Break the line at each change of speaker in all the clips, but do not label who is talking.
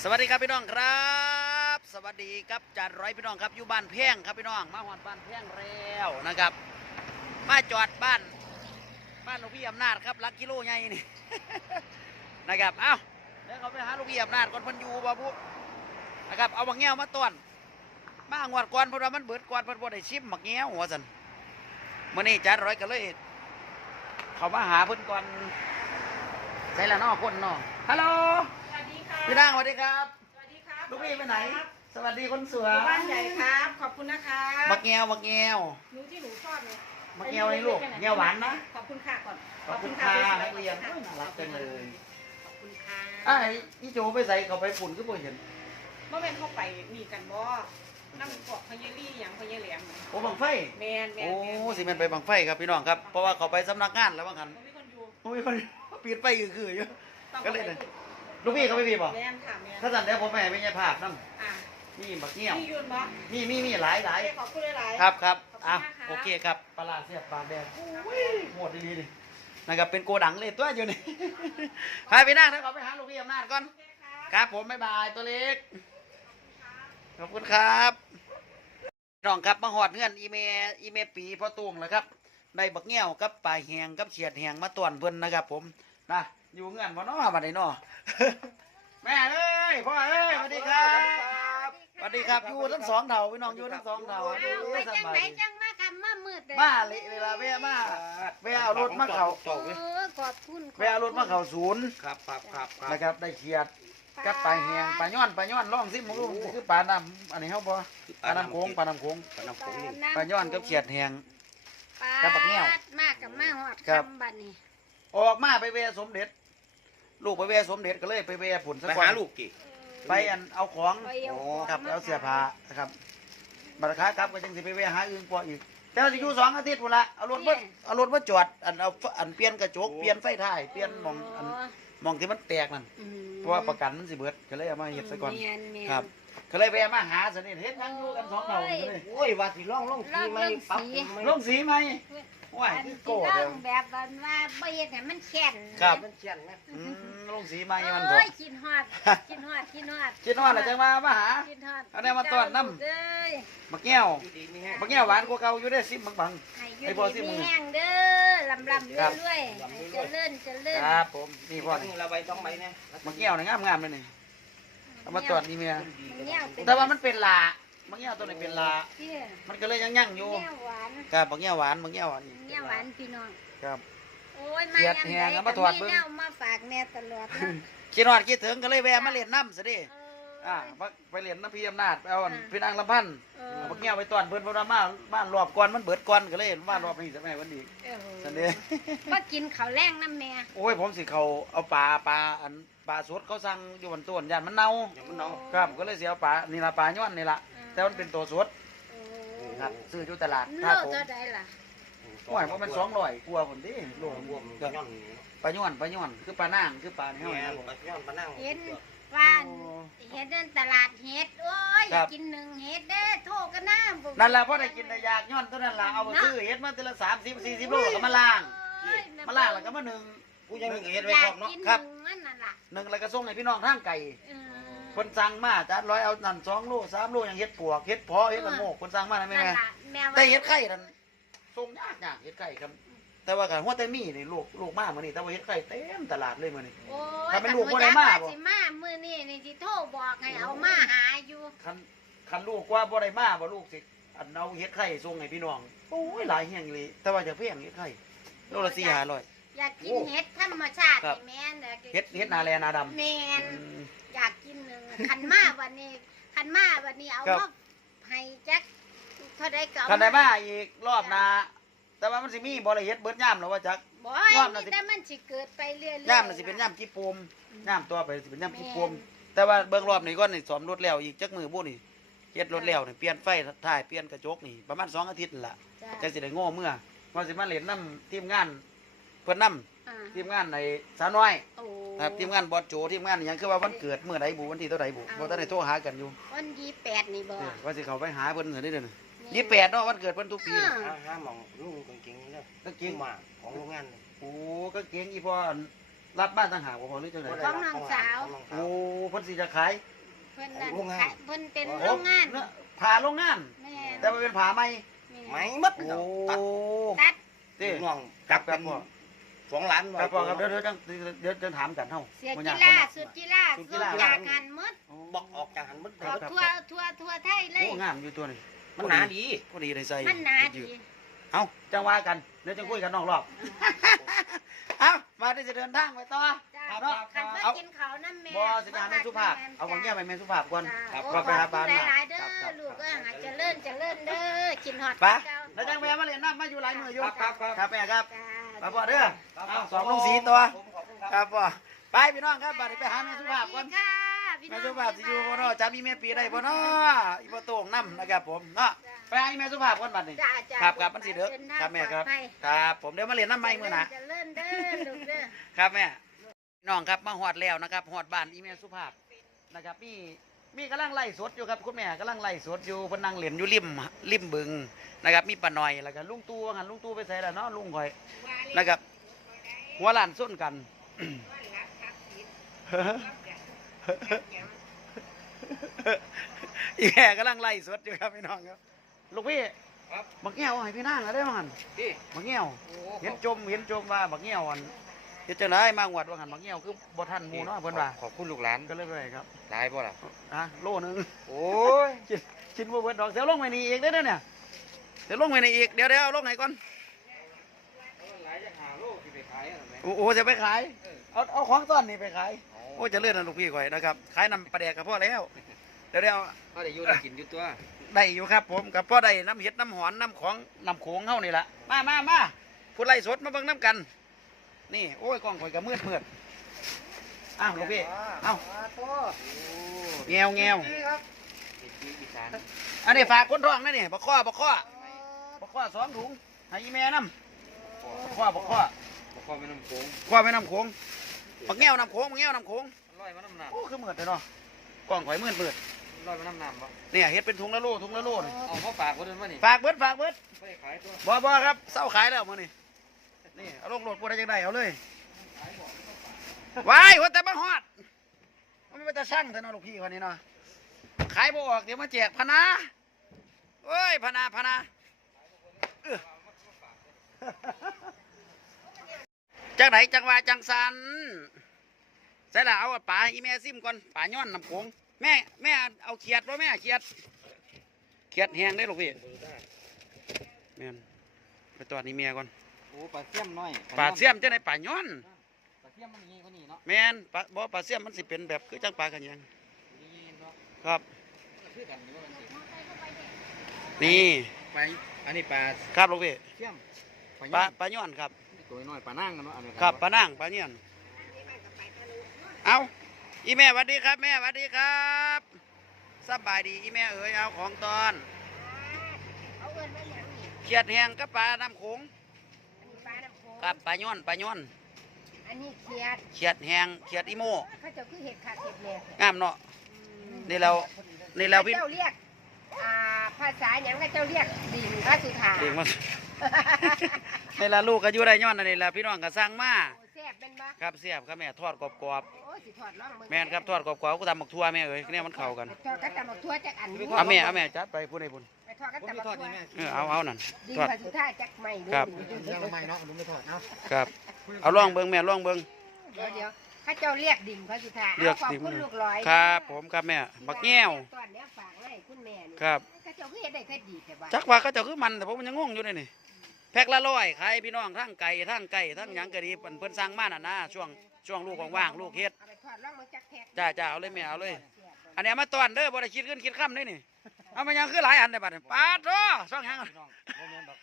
สวัสดีครับพี่น้องครับสวัสดีครับจัดร้อยพี่น้องครับอยู่บ้านแพงครับพี่น้องมาหอดบ้านแพงแล้วนะครับมาจอดบ้านหลวงพี่อำนาจครับลักกิโลใหญ่นี่ นะครับเอ้าเดี๋ยวเขาไปหาหลวงพี่อำนาจก่อนเพันอยูบ่พุนะครับเอาบักแง้วมาต้อนมางวดก่อนเพราะว่ามันเบิดก่อนเพิ่นบ่ได้ชิมบักแง้วหัวสันมื้อนี้จัดร้อยก็เลยเขามาหาเพิ่นก่อนใส่ละน้อคนน้อฮัลโหลพี่นางสวัสดีครับ
สวัสดีครับ
ลูกพี่ไปไหน สวัสดีคนสวย
บ้านใหญ่ครับ ขอบคุณนะคะ
บักแงวบักแงว
หนูที่หนูชอบเนี่ย
บักแงวนี่ลูกแงวหวานนะ
ขอบคุณค่ะก่อน
ขอบคุณค่ะนักเรียนน่ารักจังเลย
ขอบคุณค่ะ
ไอ้อีโจไปใส่เขาไปฝุ่นก็บ่เห็น
เมื่อเวนเข้าไปมีกันบ่น้ำกอกพญาลี่อย่างพญาแหลม
โอ้บังไฟ
แมน
โอ้สิแมันไปบังไฟครับพี่น้องครับเพราะว่าเขาไปสำนักงานแล้วบางคัน
มีคนอยู่
โอ้ยคนปิดไฟคืออยู่
ต้อง
ก็เลยเลยลูกพี่เขาไม่มีบ่
แมนค่ะแมน
ถ้าสั่นเดี๋ยวผมไม่ใช่ภาพนั่น
อ่ะ
นี่บักแงว
พี่ยืนบ่
มีหลาย
ขอบคุณหลายๆ
ครับครับ
ขอบคุณ
อ่ะ
มากค่ะ
โอเคครับปลาเสียบปลาแดงอุ้ยโหดดีๆนี่นะครับเป็นโกดังเลยตัวอยู่นี่ ไปพี่นั่งถ้าเขาไปหาลูกพี่อำนาจก่อน
โอเคครับ
ครับผมบ๊ายบายตัวเล็ก ขอบคุณครับน้องครับมาหอดเงื่อนอีเมปีพ่อตวงแล้วครับได้บักเงี้ยวกับปลาแหงกับเฉียดแหงมาต้วนเพิ่นนะครับ ผมนะอยู่เงื่อนบ่เนาะมาได้เนาะ แม่เอ้ยพ่อเอ้ยสวัสดีครับสวัสดีครับอยู่ทั้งสองเถาพี่น้องอยู่ทั้งสองเถา
อ้าวไปจังไหนจังมาคำมามืดเลย
มาเลยเวลาแม่มาแม่เอารถมาเขา
เออขอบคุณ
แม่เอารถมาเขาศูนย์
ครับ
นะครับได้เฉียดกับปลาแหงปลาย้อนล่องสิมึงรู้มันคือปลาน้ำอันนี้เขาบ่ปลาน้ำโขง
ปลาน้ำโขงนี่
ปลาย้อนกับเฉียดแหง
ป
กับบักแง่ว
มากกับมาหอด
ครับ
คำบัดนี้
ออกมาไปเวสมเด็จ ลูกไปเวสมเด็จก็เลยไปเวผุนสัก
ไป
ก่อน
หาลูกกี่
ไปอันเอาของ
ไปเอา
ครับ
ขง
เอาเสื้อผ้านะครับบัตรค้าครับก็จังสิไปเวหาอื่นกว่าอีกแต่ว่าสิอยู่2 อาทิตย์พุ่นละเอารถมาจอดอันเปลี่ยนกระจกเปลี่ยนไฟท้ายเปลี่ยนหมองมองที่มันแตกนั่น
อืม
เพราะว่าประกันมันสิเบิดก็เลยเอามาเฮ็ดซะก่อน
แม่น
ครับก็เลยแวะมาหาซะนี่เฮ็ดหยังอยู่กัน2 เท่าก็เลย
โอ้ยว่าสิล่องสีไหมปั๊บไหม
ลงสีไหมว้าย
อัน
คือ
ที่
โก้
ต้
เด้
อ
อง
แบบว่าบ่เฮ็ดให้มันแข็ง
ครับ
มันเชียนไหม
ลงสีไหมมัน
โอ้
บ่
ยกินฮอดกินฮอด
คิดว่าล่ะจังมาหา
กินฮอด
อันนี้มาต้อนน้ำ
เด้อ
บักแก้ว
อยู่ดีมีแห้ง
บักแก้วหวานกว่าเก่าอยู่ได้ซิบัง
ให้อ
ไอ้
ยู่
บ่สิ
ดี
มึ
มี
ง
แห้งเด้อลำๆ
ครับ
เรื่อยๆเจริญ
ครับผมนี่พ่อ
นี่เราใบต้องใบเนี่ย
บักแก้วนี่งามเลยนี่เอามาตรวจนี่เมีย
แง่วเป็น
แต่ว่ามันเป็นลาบักแก้วตัวนี้เป็นลา
เที่ย
มันก็เลยยั่งอยู่
แง่วหวาน
ครับบักแก้วหวานบักแก้วหวานนี่
แง่วหวานพี่น้อง
ครับ
โอ้ยมา
เกลียด
ยาม
แห
ใด
งเอา
ก็
มาถอด
มี
เบิ่ง
แนวมาฝากแน่ตลอดเนาะ
คิดฮอดคิดถึงก็เลยแวะมาเล่นน้ำซะดิ
เออ
ไปเล่นน้ำพี่อำนาจไปเอาอันพี่นางลำพันธ์
เออ
บักแก้วไปตรวจเพิ่นเพนว่ามาบ้านรอบก่อนมันเบิดก่อนก็เลยมารอบนี้จะแม่วันดี
เออ
สันเด้
ว่ากินข้าวแรงน้ำแม่
โอ้ยผมสิเขาเอาปลาปลาสดเขาสั่งอยู่บนต้นย่านมันเน่า
อย่างมันเนาะ
ครับก็เลยเสียปลานี่ละปลาย้อนนี่ละแต่มันเป็นตัวสด
โอ้
ครับซื้ออยู่ตลาด
โล
ท่าโถง
เท่าใดล่ะ
โอ้ยเพราะมัน200กว่าผมดิโล
รวม
ก็
ย่อน
ปลาย้อนคือปลานางคือปลา
แห
เฮ้ยนะ
ปลาย่อนปลานั่ง
เห็นว่าเห็ดเดินตลาดเห็ดโอ้ยอยากกินหนึ่งเห็ดเด้อโทษกันนะ
นั่นแหละเพราะได้กินได้ยากย้อนตัวนั้นล่ะเอาไปซื้อเฮ็ดมาทีละ30-40โลแล้วก็มาล้างแล้วก็มานึ่ง
กูยังมีเห็ด
อ
ไว้
ยา
พ
ก
ร้อมเนาะ
กินห
ครับ
นึ่งนั่นล่ะ
นึ่งแล้วก็ส่งให้พี่น้องทางไก่
เออ
คนสั่งมาจานร้อยเอานั่น2 โล 3 โลอย่างเฮ็ดปวกเฮ็ดเพาะเฮ็ดละโงกคนสั่งมาได้ไหม
นั่น
แม่
ล่ะแม่ว่า
แต่เฮ็ดไข่นั่นส่งยากเฮ็ดไข่ครับแต่ว่ากันหัวแต่มีนี่ลูกมามื้อนี้แต่ว่าเฮ็ดไข่เต็มตลาดเลยมื้อนี้
โอ้ย
ถ้าเป็นลูกบ่ได้มาบ่
สิมามื้อนี้นี่สิโทรบอกให้เอามาหาอยู่
คันลูกว่าบ่ได้มาบ่ลูกสิอันเอาเฮ็ดไข่ส่งให้พี่น้องโอ้ยหลายแห่งเลยแต่ว่าจะเพียงเฮ็ดไข่โลละ4-500
อยากกินเห็ดธรรมชาติ
ครับ
แม่นด้อ
เฮ็ดนาแลนาดำ
แม่นอยากกินหนึ่งคันมาวันนี้คันมาวันนี้เอา
ครับ
มาให้จักเท่าใดก็เอา
คันได้มาอีกรอบหน้าแต่ว่ามันสิมีบ่ละเฮ็ดเบิดยามแล้วว่าจัก
บ่
รอบน่ะ
มี
สิ
แต่มันสิเกิดไปเรื่อยๆ
ยามน่ะสิเป็นยามจีปมยามตัวไปสิเป็นยามจีปมแต่ว่าเบิ่งรอบนี้ก่อนนี่ซ่อมรถแล้วอีกจักมือบ่นี่เฮ็ดรถแล้วนี่เปลี่ยนไฟท้ายเปลี่ยนกระจกนี่ประมาณ2 อาทิตย์นั่นล่ะ
จ้ะ
จังสิได้โง่เมื่อว่าสิมาเล่นนํทีมงานเพิ่นนํ
อ่า
ทีมงานในสาวน้อย
โอ้
ครับทีมงานบอสโจทีมงานอหยังคือว่าวันเกิดเมื่อใดบุวันที่เท่าใดบุบ่ทันได้โทรหากันอยู่
วัน28นี่บ่
ว่าสิเขาไปหาเพิ่นเสิได้เด้อ28เนาะวันเกิดเพิ่นทุกปี
อ่า
ห้ามองลุงกางเกงนี่เนาะ
กางเกง
มาของโรงงาน
โอ้ก็เก่งอีพ่อรับบ้านต่างหากบ่พอหรือจังได๋
ของน้องสาว
โอ้เพิ่นสิจะขาย
เพิ่นนั่น
โรงงาน
ขายเพิ่นเป็นโรงงาน
เนื้อผ่าโรงงาน
แม่
แต่มันเป็นผ่าไหม
ไหมมัด
โอ้
ตัด
ที่
น้อง
ครับครับพ่อ
2 ล้าน
ครับพ่อครับเดี๋ยวจะถามกันเฮา
เสีย
บ่
กี
ยาก
ฬา
บ่ยาก
สุดกีฬา
สุ
สุ
ด
ด
กีฬา
จากกันหมด
บอกออกจากหันมัด
ออกทั่วไทยเลย
โอ้งามอยู่ตัวนี้
มันหนาดี
พอดีเลยใส่
มันหนาดี
เอาจังว่ากันเดี๋ยวจะคุยกันนอกรอบเอามาที่จะเดินทางไปต่อ
จ้า
เอาเนาะ
คัน
เอา
เพิ่นกินเขาวน้ำแม่
บ่สิไปหาแม่สุภาพเอาของแก้ไปแม่สุภาพก่อน
จ้า
ครับ
โอ้
ก็ไปหาบ้าน
ขอบ
มา
คุณหลายๆเด้
ครับครั
อบ ลูกก็หาเจริญเด้อกินฮอด
ไป
เจ้า
แล้วจังแม่มาเรียนน้ำมาอยู่หลายมืออยู่
ครับ
ครับแม่ครับ
จ้า
มาพ่อเด้อเอาสองลงสีตัวครับพ่อไปพี่น้องครับบัดนี้ไปหาแม่สุภาพก่อน
สวัสดีค่ะพี่น้
แม่
อง
สุภาพสิอยู่บ่เนาะจำมีแม่ปีได้บ่เนาะอีบ่โต่งนำนะครับผมเนาะไปหาอีแม่สุภาพก่อนบัดนี้
จ้าจ้า
ครับมันสิเด้อ
ดินทาง
ครับแม่ครับ
ปลอดภัย
ครับผมเดี๋ยวมาเรียนน้ำใหม่มื้อหน้า
เจริญเด้อลูกเด้อ
ครับแม่น้องครับมาฮอดแล้วนะครับฮอดบ้านอีแม่สุภาพนะครับมีกำลังไล่สดอยู่ครับคุณแม่กำลังไล่สดอยู่เพิ่นนั่งเล่นอยู่ริมบึงนะครับมีป้าน้อยแล้วก็ลุงตู่หันลุงตู่ไปใส่แล้วเนาะลุงข่อยนะครับหัวล้านส้นกัน อีแม่กำลังไล่สดอยู่ครับพี่น้องครับลูกพี่
ครับ
บักเงี้ยวให้พี่นางอะไรบ้างหัน
พี่
บักเงี้ยว
โอ้
เห็นจมว่าบักเงี้ยวอันเฮ็ดจังไดมางวดว่าหันบักเงี้ยวคือบ่ทันหมู่เนาะเพิ่นว่า
ขอบคุณลูกหลาน
ก็เลยไปครับ
หลายบ่ล่ะ
โลนึง
โอ้ย
กินบ่เบิดดอกเดี๋ยวลงไปนี่อีกเด้อเนี่ยเดี๋ยวลงไปนี่อีกเดี๋ยวเอาลงไหนก่อน
หลายจะหาโลกที่ไปขายอะไรไหม
โอ้จะไปขายเอาของต้อนนี่ไปขายโอ้จะเลื่อนนะลูกพี่ข่อยนะครับขายน้ำปลาแดกกับพ่อแล้วเดี๋ยว
ก็ได้อยู่ได้กินอยู่ตัว
ได้อยู่ครับผมกับพ่อได้น้ำเห็ดน้ำหอนน้ำของน้ำโขงเฮานี่แหละมาผู้ไล่สดมาเบิ่งน้ำกัน นี่โอ้ยกล้องข่อยก็มืดอ้าวลูกพี่เอ้าแงว
อีสาน
อันนี้ฝากคนท้องนะนี่บักข้อ2 ถุงให้อีแม่น้ำบักข้อ
บ่พอไม่น้ำโขง
ข้อแม่น้ำโขงบักแงวน้ำโขง
ลอยมาน้ำน้
โอ้คือมืดเลยเนาะกล้องข่อยมืด
ำลอยมาน้ำน้ำบ่
เนี่ยเฮ็ดเป็นถุงละโลนี่
เอาเขาฝากคนอื่นมานี่
ฝากเบิด
ไม่ได้ขายตัว
บ่ครับเศร้าขายแล้วมื้อนี้นี่เอาลงโหลดบ่ได้จังได๋เอาเลยว้ายว่าแต่บ่ฮอดมันไม่แต่ช่างเถอะเนาะลูกพี่คนนี้เนาะขายบ่ออกเดี๋ยวมาแจกพะนาเอ้ยพะนาเอ้อจังไหนจังว่าจังสันใส่ละเอาป่าอีแม่ซิมก่อนป่าย้อนน้ำโขงแม่เอาเขียดบ่แม่เขียดแห้งได้ลูกพี่แม่นไปตอดนี่แม่ก่อน
โอ้ปลาเสี้ยมน้อย
ป่าเสียมจังไหนป่าย้อน
ปลาเสี้ยมมันงี้กว่านี้เนาะ
แม่นป่าเสียมมันสิเป็นแบบคือจังปลากระเนียง
นี่เนาะ
ครับ
คือกันอยู่ว่ามันสิ
นี่
ปลาอันนี้ปลา
ครับลูกพี่
เสี้ยม
ป่าย้อนครับ
ตัวน้อยปลานั่งกันเนาะอันนี้
ครับป่านางป่าเนียนเอาอีแม่หวัดดีครับแม่หวัดดีครับสบายดีอีแม่เอ๋ยเอาของตอน
เอาเงินไว้อย่างนี้
เขียดแห้งกับปลาน้ำโขง
อันนี้ปลาน้ำโขง
ครับป่าย้อน
อันนี้เขียด
เขียดแห้งเขียดอีโม
เขาเจะคือเห็ดขาดเห็ดแม่
งามเนาะนี่เราพี่
เจ้าเรียกภาษาอย่างก็เจ้าเรียกดิ่งพระสุธา
เด็กมันนี่ละลูกก็อยู่ได้ย้อนนั่นนี่ละพี่น้องก็สร้างมา
โอ้แซ่บเป็นบ่
ครับเสียบครับแม่ทอดกรอบ
โอ้สิถอดร่อง
ๆแม่นครับทอดกรอบๆก็ตำหมกทั่วแม่เอ้ยเนี่ยมันเข้ากัน
ทอดกระตำบักทั่วจักอันนี้
เอาแม่จัดไปพูดให้พูด
ไปทอดกระตำบักทั่ว
เอานั่น
ดิ่ง
ทอด
พระสุธาจักไม่เลย
ครับ
ยังไม่เนาะลุงไม่ทอดเนาะ
ครับเอาล่องเบิ้งแม่ล่องเบิ้ง
เดี๋ยวข้าเจ้าเรียกดิ่งพระสุธา
เรียก
ขอบ
ดิ่ง
คุณลูกลอย
ครับผมครับแม่บักแง้ว
ตอนเนี้ยฝากให้คุณแม่นี่
ครับ
ข้าเจ้าคือเฮ็ดได้แค่ดีแต่ว่า
จักว่าก็เจะคือมันแต่ผมมันยังงงอยู่เลยนี่แพ็คละ100ขายพี่น้องทั้งไก่ทั้งหยังก็ดีเพิ่นสั่งมาน่ะนะช่วงลูกว่างๆลูกเฮ็ด
เอาไปทอดร่องมันจักแท็ก
จ้าเอาเลยแม่เอาเลย อันนี้เอามาตอนเด้อบ่ได้คิดเงินคิดค่ำเลยนี่เอามายังคือหลายอันได้บัดนี้ปาดโธ่ช่องหยัง
พี่น้องโมเมนต์ดอก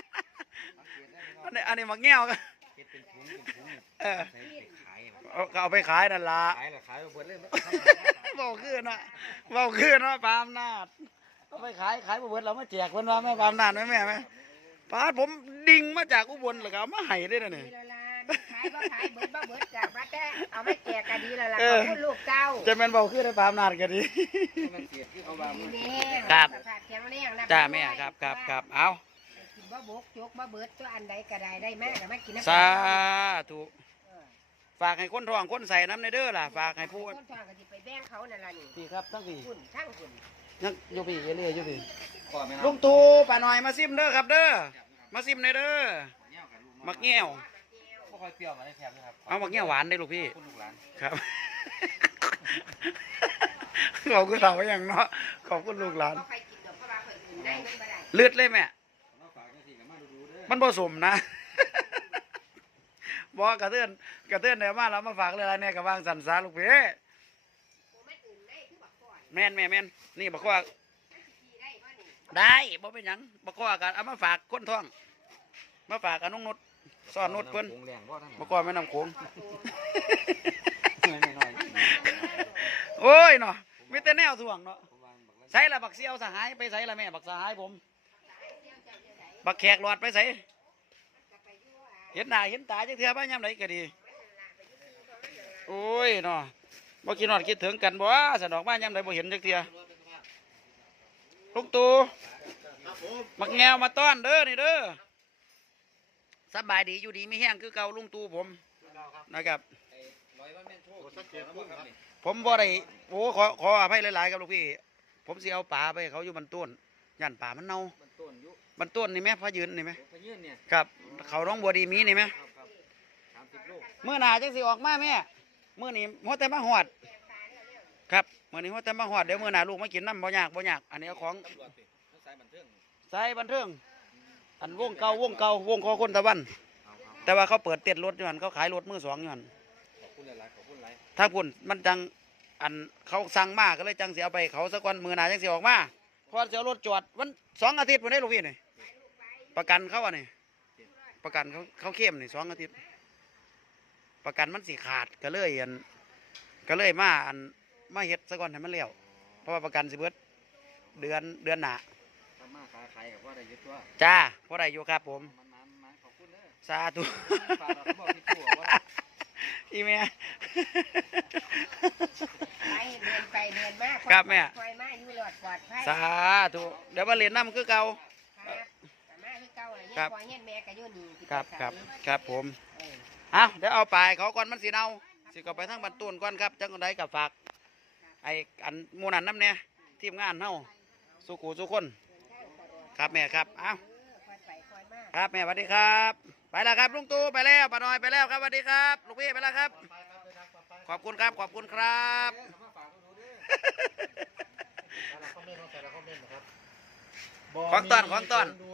อันนี้มักแง้วก็
เก็บเป็นถุง
เออ
ใส่ไปขาย
ก็เอาไปขายนั่นล่ะ
ขายแล้วขายเบิดเลย
เบาขึ้นเนาะปาล์มนาดเอาไปขายบ่เบิดเรามาแจกเพิ่นว่าแม่ปาล์มนาดแม่ปาดผมดิ่งมาจากอุบลแล้วก็เอามาให้ได้อนี่
ดีและล่ะขายบ่ขายเบิดบ่เบิดจากวัดแต่เอามาแจกก็ดีและล่ะ
เอ
ข
อ
อบคุณลูกเจ้า
จะแม่นเบาขึ้นได้ปาล์มนาดก็ดี
มันเสียคือเอาบา
ดี
มือ
แน่
ครับ
สภาพแข็งแรงนะ
จ้าแม่ครับเอา
กินบ่บกจกบ่เบิดตัวอันใดก็ได้ได้แม่ก็มากินน้ำ
สาธุ
เออ
ฝากให้คนท้องคนใส่น้ำในเด้อล่ะฝากให้ผู้
คนทางก็สิไปแบ่งเขานั่นล่ะนี่
พี่ครับทั้งพี่
คุณทั้งคุณ
ยังอยู่พี่เอเล่อยู่พี่
ก่อนไหมครับ
ลุงตู่ป้าหน่อยมาซิมเด้อครับเด้อมาซิมในอยเด้อมักแง่ว
บ่ค่อยเปรี้ยวมาได้แซ่บนะครับ
เอามักแง่วหวานได้อลูกพี่
คุณลูกหลาน
ครับ เราก็ถามว่าอย่างเนาะขอบคุณลูกหลาน
บ่ใครกินดอกเพราะว่าข่อยอื่นได้มันบ่ได้
เลือดเลยแม่
มาฝากจังซี่ก็มาดูๆเด้อ
มันผสมนะ บอกกระเทือนเดี๋ยวมาแล้วมาฝากเลยอะไรเนี่ยกับวางสันสาลูกพี่
โอ้มันอื่นได้คือบักก่อน
แม่นนี่บอกว่า
มันสิขี่ได้บ่นี่
ได้บ่เป็นหยังบอกว่ากันเอามาฝากคนท้อง มาฝากกับน้องนุชซ่อนนุชเพิ่น
โงแรงบ่ทั้ง
บอกว่าแม่น้ำโขง
น้อย
โอ้ยเนาะมีแต่แนวถ่วงเนาะ
ๆผมว่าบักละ
ใส่ละบักเสียวสหายไปใส่ละแม่บักสหายผม บักแขกหลอดไปใส่เห็นหน้าเห็นตาจังเทื่อบ้านยามไหนก็ดี โอ้ยเนาะบ่คิดนอดคิดถึงกันบ่สนอกบ้านยามไหนบ่เห็นจักเทื่อลุงตู่มักแงวมาต้อนเด้อนี่เด้อสบายดีอยู่ดีไม่แห้งคือเก่าลุงตู่ผมนะครับ
ร้อยว่าแม่นโทษสักเจ็ดพุ่งครับนี่
ผมบ่ได้โอ้ขออภัยหลายๆครับลูกพี่ ผมสิเอาป่าไปให้เขาอยู่บนต้นย่านป่ามันเน่า
มันต้นอยู่
บนต้นนี่ไหมพะยืนนี่ไหม
โอ้พะยืนเนี่ย
ครับ เขาร้องบัวดีมีนี่ไหม
ครับ30 โล
เมื่อหนาจังสิออกมาแม่เมื่อนี้หัวแต่มาหอด ครับเมื่อนี้หัวแต่มาหอดเดี๋ยวเมื่อหนาลูกมากินน้ำบ่ยากอันนี้เอาของ
ตำรวจติมันสายบันเทิง
ใส่บันเทิงอันวงเก่าวงคอคนตะวัน
เอา
แต่ว่าเขาเปิดเต็ดรถอยู่หันเขาขายรถมือสองอยู่หัน
ขอบคุณหลายๆขอบคุณหลาย
ถ้าพุ่นมันจังอันเขาสั่งมาก็เลยจังเสียเอาไปเขาสักวันมือหนาจังสิออกมาเพอเสียรถจอดวัน2 อาทิตย์พุ่นได้ลูกพี่นี่ประกันเขาอ่ะนี่ประกันเขาเข้มนี่2 อาทิตย์ประกันมันสิขาดก็เลยมาเฮ็ดสักวันให้มันเลี้ยวเพราะว่าประกันสิเบิดเดือนหน้า
ทำมาค้าขายกับว่าได้เยอะตัว
จ้าพอได้อยู่ครับผม
มันขอบคุณเด้อ
สาธุ
ฝากเราเขาบอกที่ตัวว่า
อีแม่
ไปเดินไปเดินมา
ครับแม่
คอยมาอยู่รอดปลอดภัย
สาธุเดี๋ยวมาเรียนน้ำคือเก่า
ครับสามารถที่เก่าเลย
ครั
เงี้ย
บ
พอเงี้ยแม่ก็อยู่นี่ที่
ครับ
ไป
ครับ
ไส
ครับผม
เออ
เอาเดี๋ยวเอาไปเขาก่อนมันสีเนาสิก็ไปทั้งบรรทุนก่อนครับจังไดกับฝากไออันหมูนันน้ำเนี่ยทีมงานเฮาสุขุสุคน ครับแม่ครับเอา
คอยไปคอยมา
ครับแม่สวัสดีครับ ไปแล้วครับลุงตู่ไปแล้วป้าน้อยไปแล้วครับสวัสดีครับลูกพี่ไปแล้วครับ ขอบคุณครับขอบคุณครับ
มาฝากดูเด้อ
ของต้อน